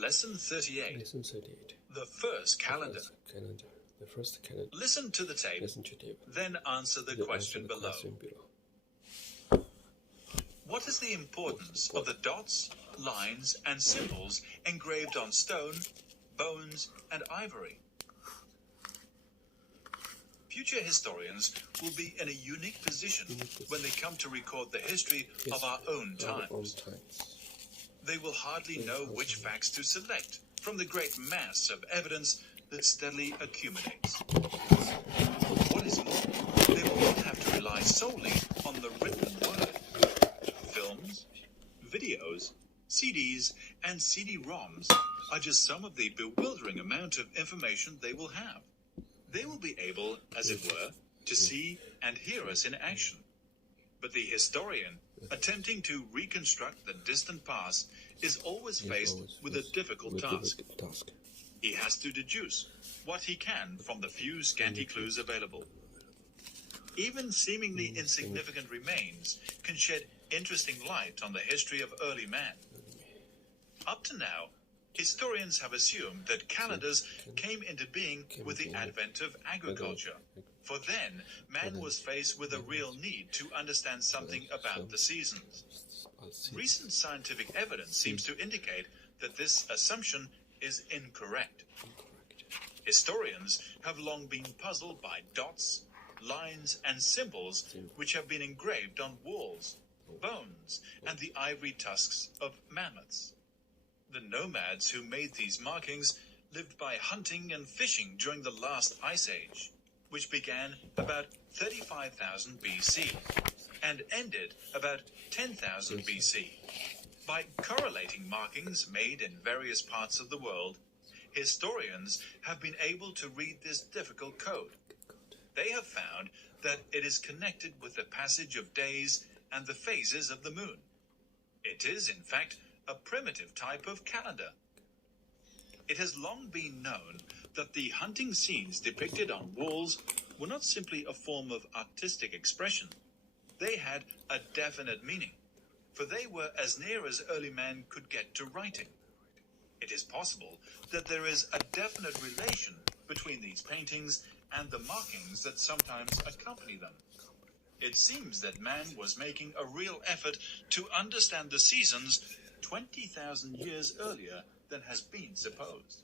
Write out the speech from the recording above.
Lesson 38. Lesson 38. The first calendar. The first calendar. Listen to the tape. Listen to tape. Then answer the question below. What is the importance of the dots, lines, and symbols engraved on stone, bones, and ivory? Future historians will be in a unique position when they come to record the history of our own times. They will hardly know which facts to select from the great mass of evidence that steadily accumulates. What is more, they will not have to rely solely on the written word. Films, videos, CDs, and CD-ROMs are just some of the bewildering amount of information they will have. They will be able, as it were, to see and hear us in action. But the historian, attempting to reconstruct the distant past, is always faced with a difficult task. He has to deduce what he can from the few scanty clues available. Even seemingly insignificant remains can shed interesting light on the history of early man. Up to now, historians have assumed that calendars came into being with the advent of agriculture. For then, man was faced with a real need to understand something about the seasons. Recent scientific evidence seems to indicate that this assumption is incorrect. Historians have long been puzzled by dots, lines, and symbols which have been engraved on walls, bones, and the ivory tusks of mammoths. The nomads who made these markings lived by hunting and fishing during the last ice age, which began about 35,000 BC and ended about 10,000 BC. By correlating markings made in various parts of the world, historians have been able to read this difficult code. They have found that it is connected with the passage of days and the phases of the moon. It is, in fact, a primitive type of calendar. It has long been known that the hunting scenes depicted on walls were not simply a form of artistic expression. They had a definite meaning, for they were as near as early man could get to writing. It is possible that there is a definite relation between these paintings and the markings that sometimes accompany them. It seems that man was making a real effort to understand the seasons 20,000 years earlier than has been supposed.